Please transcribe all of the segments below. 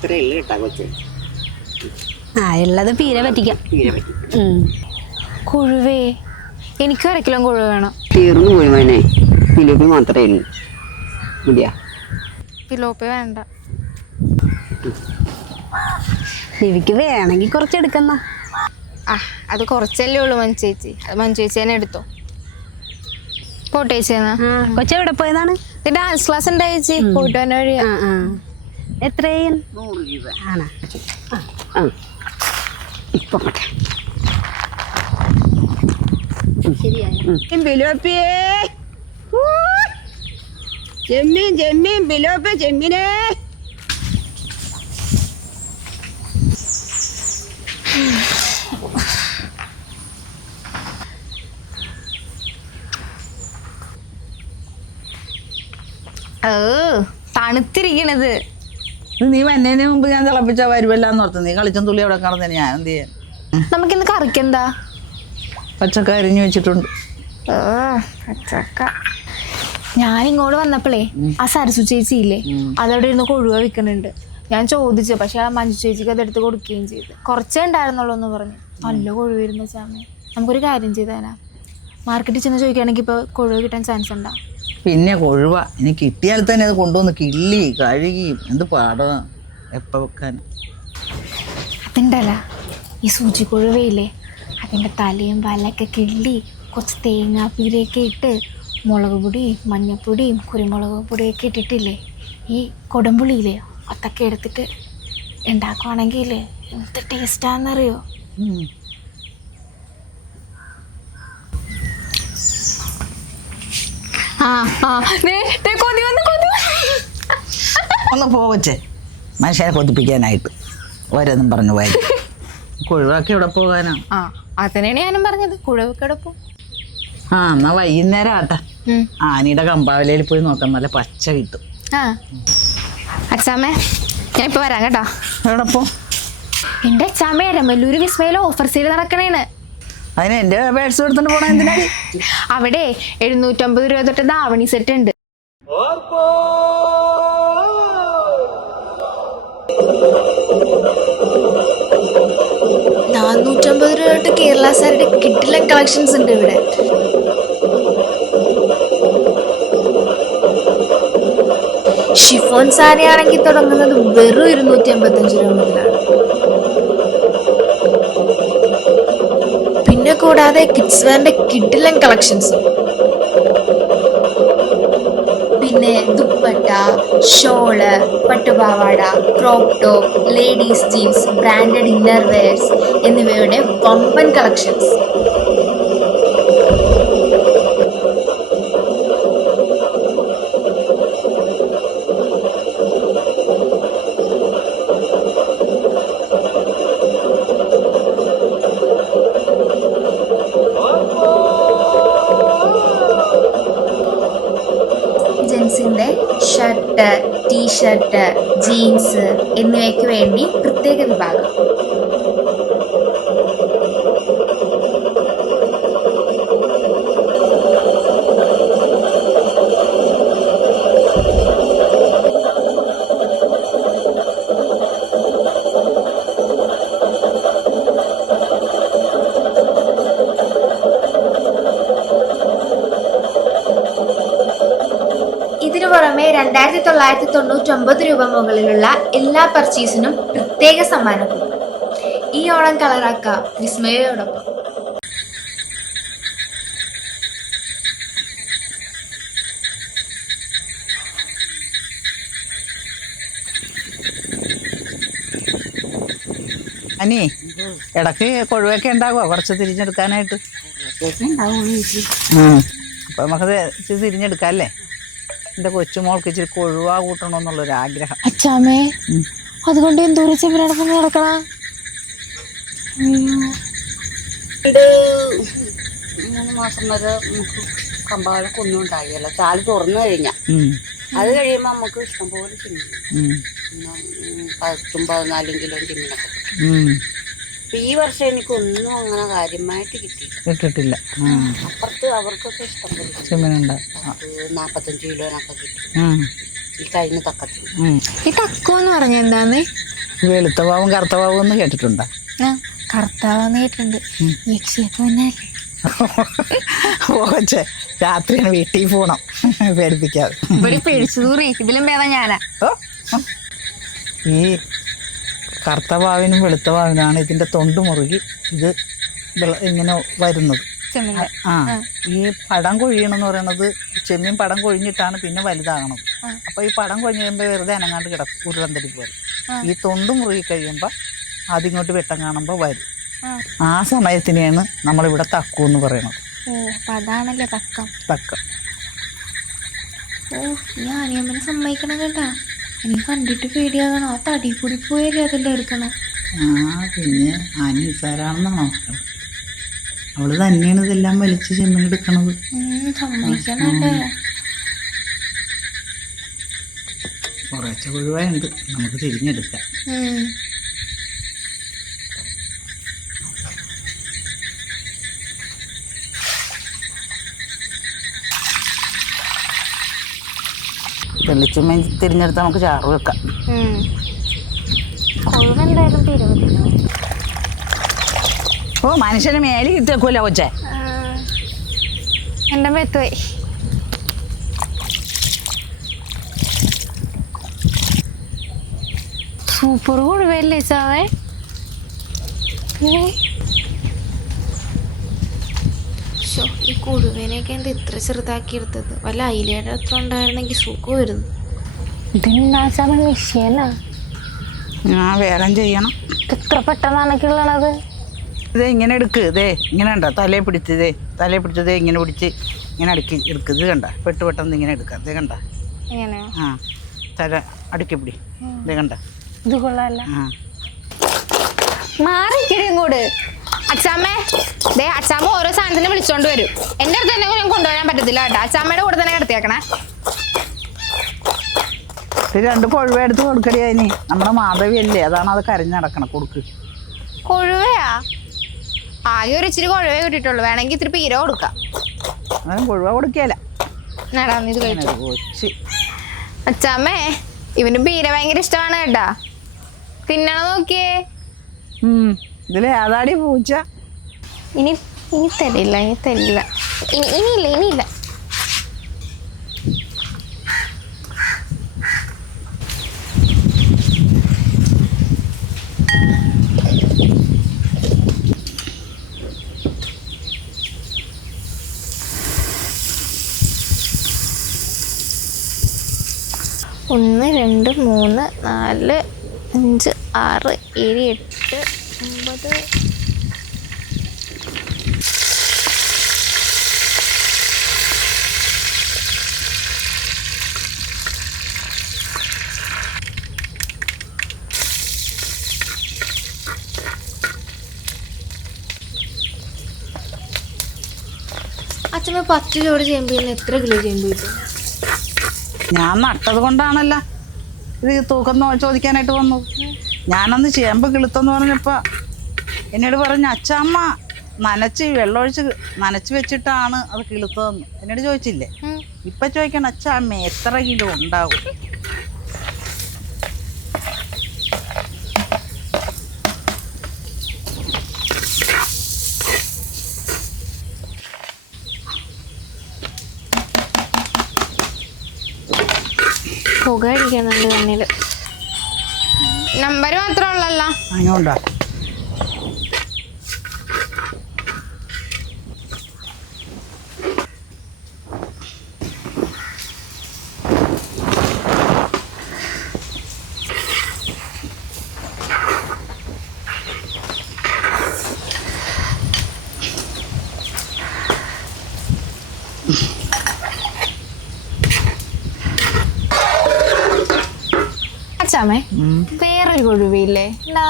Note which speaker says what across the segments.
Speaker 1: ഇത്രയേ ഉള്ളു കേട്ടാ കൊച്ചു
Speaker 2: ആ ഉള്ളത് പീരെ പറ്റിക്കാം തീരെ പറ്റി കുഴുവേ എനിക്കും അരക്കിലോ കുഴുവ വേണം
Speaker 1: തീർന്നു പോയി മോനെ ജിലേബി മാത്രമേ ഉള്ളു മതിയാ
Speaker 2: പിലോപ്പി വേണ്ട
Speaker 1: ദിവ്യക്ക് വേണമെങ്കിൽ കുറച്ച് എടുക്കുന്ന
Speaker 2: ആ അത് കുറച്ചല്ലേ ഉള്ളൂ മഞ്ജു ചേച്ചി അത് മഞ്ജു ചേച്ചി തന്നെ എടുത്തോ പോട്ടെ ചേച്ചി എന്നാ
Speaker 1: കൊച്ചെവിടെ പോയതാണ്
Speaker 2: ഡാൻസ് ക്ലാസ് ഉണ്ടായി ചേച്ചി
Speaker 1: പോയിട്ട് വന്ന വഴിയാ ആ ആ എത്രയും നൂറ് രൂപ ആണോ ബിലോപ്പിയേ ചെമ്മീൻ ചെമ്മീൻ ബിലോപ്പ ചെമ്മീനെ
Speaker 2: തണുത്തിരിക്കണത്
Speaker 1: നീ വന്നതിന് മുമ്പ് ഞാൻ തിളപ്പിച്ച വരുമല്ലാന്ന് ഓർത്തു നീ കളിച്ചും തുള്ളി അവിടെ കിടന്നേ ഞാൻ എന്ത് ചെയ്യാൻ
Speaker 2: ഇന്ന് കറിക്കെന്താ
Speaker 1: പച്ചക്ക അരിഞ്ഞു വെച്ചിട്ടുണ്ട്
Speaker 2: ഞാനിങ്ങോട്ട് ഞാൻ ഇങ്ങോട്ട് വന്നപ്പോഴേ ആ സരസു ചേച്ചി ഇല്ലേ അതവിടെ ഇരുന്ന് കൊഴുവ വിൽക്കുന്നുണ്ട് ഞാൻ ചോദിച്ചു പക്ഷെ ആ മഞ്ജു ചേച്ചിക്ക് അതെടുത്ത് കൊടുക്കുകയും ചെയ്തു കുറച്ചേ ഉണ്ടായിരുന്നുള്ളൂ എന്ന് പറഞ്ഞു നല്ല കൊഴുവായിരുന്നു ചാമേ നമുക്കൊരു കാര്യം ചെയ്തു തരാം മാർക്കറ്റിൽ ചെന്ന് ചോദിക്കുകയാണെങ്കിൽ ഇപ്പോൾ കൊഴുവ കിട്ടാൻ ചാൻസ് ഉണ്ടാവും
Speaker 1: പിന്നെ കൊഴുവ ഇനി കിട്ടിയാൽ തന്നെ അത് കൊണ്ടുവന്ന് കിള്ളി കഴുകി എന്ത് പാടാ എപ്പോൾ വെക്കാൻ
Speaker 2: അതുണ്ടല്ല ഈ സൂചി കൊഴുവയില്ലേ അതിൻ്റെ തലയും വലയൊക്കെ കിള്ളി കുറച്ച് തേങ്ങാപ്പീരയൊക്കെ ഇട്ട് മുളക് പൊടിയും മഞ്ഞപ്പൊടിയും കുരുമുളക് പൊടിയൊക്കെ ഇട്ടിട്ടില്ലേ ഈ കൊടുമ്പുളിയില്ലേ അതൊക്കെ എടുത്തിട്ട് ഉണ്ടാക്കുവാണെങ്കിൽ എന്ത് ടേസ്റ്റാണെന്നറിയോ
Speaker 1: ഒന്ന് പോവച്ചേ മനുഷ്യരെ കൊതിപ്പിക്കാനായിട്ട് ഓരോന്നും പറഞ്ഞു പോയത് കുഴുവാക്കി ഇവിടെ പോകാനാ
Speaker 2: ആ അതിനാണ് ഞാനും പറഞ്ഞത് കുഴുവൊക്കെ ഇവിടെ
Speaker 1: ആ എന്നാ വൈകുന്നേരം ആട്ട ആനയുടെ കമ്പാവലയിൽ പോയി നോക്കാൻ നല്ല പച്ച കിട്ടും
Speaker 2: അച്ചാമേ ഞാൻ ഇപ്പൊ വരാം കേട്ടോ എവിടെ പോ എന്റെ അച്ഛാമ്മേ രമല്ലൂര് വിസ്മയിലെ ഓഫർ സെയിൽ നടക്കണേണ്
Speaker 1: അതിന് എന്റെ പേഴ്സ് കൊടുത്തോണ്ട് പോണ എന്തിനാടി
Speaker 2: അവിടെ എഴുന്നൂറ്റമ്പത് രൂപ തൊട്ട് ദാവണി സെറ്റ് ഉണ്ട് നാനൂറ്റമ്പത് രൂപ തൊട്ട് കേരള സാരിയുടെ കിഡിലൻ കളക്ഷൻസ് ഉണ്ട് ഇവിടെ ഷിഫോൺ സാരി ആണെങ്കിൽ തുടങ്ങുന്നത് വെറും ഇരുന്നൂറ്റി അമ്പത്തഞ്ച് രൂപ മുതലാണ് കൂടാതെ കിഡ്സ് വാൻ്റെ കിഡിലൻ കളക്ഷൻസും പിന്നെ ദുപ്പട്ട ഷോള് പട്ടുപാവാട crop top ladies jeans branded inner wears എന്നിവയുടെ വമ്പൻ കളക്ഷൻസ് ടീഷർട്ട് ജീൻസ് എന്നിവയ്ക്ക് വേണ്ടി പ്രത്യേക വിഭാഗം ഇതിനു പുറമെ രണ്ടായിരത്തി തൊള്ളായിരത്തി തൊണ്ണൂറ്റി ഒമ്പത് രൂപ മുകളിലുള്ള എല്ലാ പർച്ചേസിനും പ്രത്യേക സമ്മാനം ഈ ഓണം കളറാക്കാം വിസ്മയോടൊപ്പം
Speaker 1: അനി ഇടക്ക് കൊഴുവൊക്കെ ഉണ്ടാകുമോ കുറച്ച് തിരിഞ്ഞെടുക്കാനായിട്ട് അപ്പൊ നമുക്ക് തിരിഞ്ഞെടുക്കാം അല്ലേ എൻ്റെ കൊച്ചുമോൾക്ക് ഇച്ചിരി കൊഴുവ കൂട്ടണം എന്നുള്ളൊരു ആഗ്രഹം
Speaker 2: അച്ഛാമേ അതുകൊണ്ട് എന്തോരം ചെമ്മീൻ നടക്കണ കിടക്കണ
Speaker 1: മൂന്ന് മാസം വരെ നമുക്ക് കമ്പാലൊക്കെ ഒന്നും ഉണ്ടാകില്ല ചാല് തുറന്നു കഴിഞ്ഞാ അത് കഴിയുമ്പോൾ നമുക്ക് ഇഷ്ടംപോലെ ചിമ്മിനും പത്തും പതിനാലും കിലോ ചിമ്മിനൊക്കെ ഈ വർഷം എനിക്കൊന്നും അങ്ങനെ കാര്യമായിട്ട് കിട്ടി കിട്ടിട്ടില്ല അപ്പുറത്ത് അവർക്കൊക്കെ ഇഷ്ടം പോലെ നാപ്പത്തഞ്ച് കിലോനൊക്കെ കിട്ടി ഈ കഴിഞ്ഞ തക്കത്തിൽ
Speaker 2: ഈ തക്കം എന്ന് പറഞ്ഞ എന്താന്ന്
Speaker 1: വെളുത്തവാവും കറുത്തവാവും എന്ന് കേട്ടിട്ടുണ്ടോ കേട്ടിട്ടുണ്ട് പോകച്ചേ രാത്രിയാണ് വീട്ടിൽ പോണം പേടിപ്പിക്കാതെ
Speaker 2: ഇതിലും ഞാനാ
Speaker 1: ഈ കറുത്ത വാവിനും വെളുത്ത വാവിനാണ് ഇതിന്റെ തൊണ്ട് മുറുകി ഇത് ഇങ്ങനെ വരുന്നത് ആ ഈ പടം കൊഴിയണമെന്ന് പറയുന്നത് ചെമ്മീൻ പടം കൊഴിഞ്ഞിട്ടാണ് പിന്നെ വലുതാകണം അപ്പോൾ ഈ പടം കൊഴിഞ്ഞ് കഴിയുമ്പോൾ വെറുതെ അനങ്ങാണ്ട് കിടക്കും ഉരുളന്തടിപ്പ് പോലെ ഈ തൊണ്ട് മുറുകി കഴിയുമ്പോൾ അതിങ്ങോട്ട് വെട്ടം കാണുമ്പോൾ വരും ആ സമയത്തിനെയാണ് നമ്മളിവിടെ തക്കു എന്ന് പറയുന്നത് തക്കം തക്കം
Speaker 2: ഓ ഞാൻ അനിയമ്മനെ സമ്മതിക്കണം കേട്ടാ നീ കണ്ടിട്ട് പേടിയാകണം ആ തടി കൂടി പോയല്ലേ അതെല്ലാം എടുക്കണം
Speaker 1: ആ പിന്നെ ആ നിസാരാണെന്നാണോ അവള് തന്നെയാണ് ഇതെല്ലാം വലിച്ച് ചെമ്മിനെടുക്കണത്
Speaker 2: സമ്മതിക്കണല്ലേ
Speaker 1: കുറച്ച് ഒഴിവായുണ്ട് നമുക്ക് തിരിഞ്ഞെടുക്കാം കല്ലിച്ചുമ്മ തിരിഞ്ഞെടുത്ത് നമുക്ക് ചാറ് വെക്കാം ഓ മനുഷ്യന് മേലെ കിട്ടിയേക്കൂല കൊച്ചെ
Speaker 2: എൻ്റെ എത്തുപോയി സൂപ്പർ കൊഴുവല്ലേ സാവേ ശോ ഈ കുടുവേനെയൊക്കെ എന്ത് ഇത്ര ചെറുതാക്കിയെടുത്തത് വല്ല അയിലയുടെ അത്ര ഉണ്ടായിരുന്നെങ്കിൽ സുഖമായിരുന്നു ഇതെന്താച്ചാണ് വിഷയല്ല
Speaker 1: ഞാൻ വേഗം ചെയ്യണം
Speaker 2: ഇത്ര പെട്ടെന്നാണൊക്കെയുള്ളത്
Speaker 1: ഇത് ഇങ്ങനെ എടുക്ക് ഇതേ ഇങ്ങനെ ഉണ്ടോ തലയെ പിടിച്ചതേ തലയെ പിടിച്ചതേ ഇങ്ങനെ പിടിച്ച് ഇങ്ങനെ അടുക്കി എടുക്കുക ഇത് കണ്ട പെട്ട് പെട്ടെന്ന് ഇങ്ങനെ എടുക്കാം ഇത് കണ്ട ആ തല അടുക്കി പിടി ഇത് കണ്ട
Speaker 2: ഇത് കൊള്ളാല്ല ആ മാറി ഇങ്ങോട്ട് അച്ചാമ്മേ ദേ അച്ചാമ്മ ഓരോ സാധനത്തിന് വിളിച്ചോണ്ട് വരും എന്റെ അടുത്ത് തന്നെ ഞാൻ കൊണ്ടുവരാൻ പറ്റത്തില്ല കേട്ടോ അച്ചാമ്മയുടെ കൂടെ തന്നെ കിടത്തിയേക്കണേ
Speaker 1: രണ്ട് കൊഴുവ എടുത്ത് കൊടുക്കടിയായി നമ്മുടെ മാധവി അല്ലേ അതാണ് അത് നടക്കണ കൊടുക്ക്
Speaker 2: കൊഴുവയാ ആകെ ഒരു ഇച്ചിരി കൊഴുവേ കിട്ടിയിട്ടുള്ളൂ വേണമെങ്കിൽ ഇത്തിരി പീര കൊടുക്കാം
Speaker 1: കൊഴുവ കൊടുക്കേല
Speaker 2: ഇത് അച്ചാമ്മേ ഇവന് പീര ഭയങ്കര ഇഷ്ടമാണ് കേട്ടാ തിന്നണ നോക്കിയേ
Speaker 1: ഇതിലേതാടി പൂച്ച
Speaker 2: ഇനി ഇനി തരില്ല ഇനി തരില്ല ഇനി ഇനിയില്ല ഇനിയില്ല ഒന്ന് രണ്ട് മൂന്ന് നാല് അഞ്ച് ആറ് ഏഴ് എട്ട് അമ്പത് അച്ഛമ്മ പത്ത് ജോഡി ചേമ്പ് എത്ര കിലോ ചേമ്പ് കിട്ടും
Speaker 1: ഞാൻ നട്ടത് കൊണ്ടാണല്ലോ ഇത് തൂക്കം ചോദിക്കാനായിട്ട് വന്നു ഞാനന്ന് ചേമ്പ് കിളുത്തെന്ന് പറഞ്ഞപ്പോൾ എന്നോട് പറഞ്ഞു അച്ഛാമ്മ നനച്ച് വെള്ളമൊഴിച്ച് നനച്ച് വെച്ചിട്ടാണ് അത് കിളുത്തതെന്ന് എന്നോട് ചോദിച്ചില്ലേ ഇപ്പൊ ചോദിക്കണം അച്ഛാമ്മ എത്ര കിലോ ഉണ്ടാവും
Speaker 2: പുക അടിക്കുന്നുണ്ട് കണ്ണില് നമ്പർ മാത്രമല്ലല്ലോ അങ്ങോട്ടാ അച്ഛാമേ വേറൊരു കൊഴുവില്ലേ എന്താ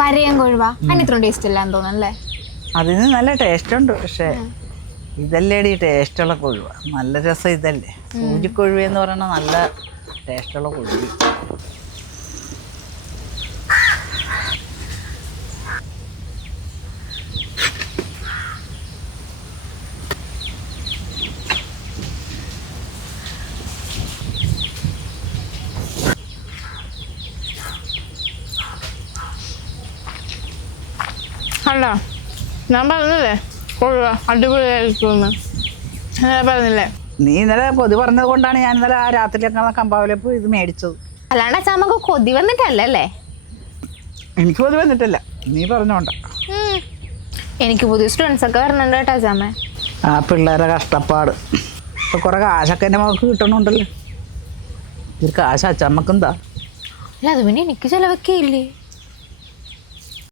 Speaker 2: വരയൻ കൊഴുവ അതിനിത്ര ടേസ്റ്റ് ഇല്ല തോന്നുന്നല്ലേ
Speaker 1: അതിന് നല്ല ടേസ്റ്റ് ഉണ്ട് പക്ഷേ ഇതല്ലേടി ടേസ്റ്റുള്ള കൊഴുവ നല്ല രസം ഇതല്ലേ സൂചിക്കൊഴുവെന്ന് എന്ന് പറയുന്ന നല്ല ടേസ്റ്റുള്ള കൊഴുവ
Speaker 2: അല്ല ഞാൻ പറഞ്ഞില്ലേ കൊള്ളുക അടിപൊളിയായിരിക്കുമെന്ന് ഞാൻ പറഞ്ഞില്ലേ
Speaker 1: നീ ഇന്നലെ കൊതി പറഞ്ഞത് കൊണ്ടാണ് ഞാൻ ഇന്നലെ ആ കമ്പാവിലെ പോയി ഇത് മേടിച്ചത്
Speaker 2: അല്ലാണ്ട് അച്ഛാ നമുക്ക് കൊതി വന്നിട്ടല്ലേ
Speaker 1: എനിക്ക് കൊതി വന്നിട്ടില്ല നീ പറഞ്ഞോണ്ട
Speaker 2: എനിക്ക് പുതിയ സ്റ്റുഡൻസ് ഒക്കെ വരണുണ്ട് കേട്ടോ അച്ഛാമ്മ
Speaker 1: ആ പിള്ളേരെ കഷ്ടപ്പാട് ഇപ്പൊ കൊറേ കാശൊക്കെ എന്റെ മകൾക്ക് കിട്ടണുണ്ടല്ലേ ഒരു കാശ് എന്താ
Speaker 2: അല്ല അത് പിന്നെ എനിക്ക് ചെലവൊക്കെ ഇല്ലേ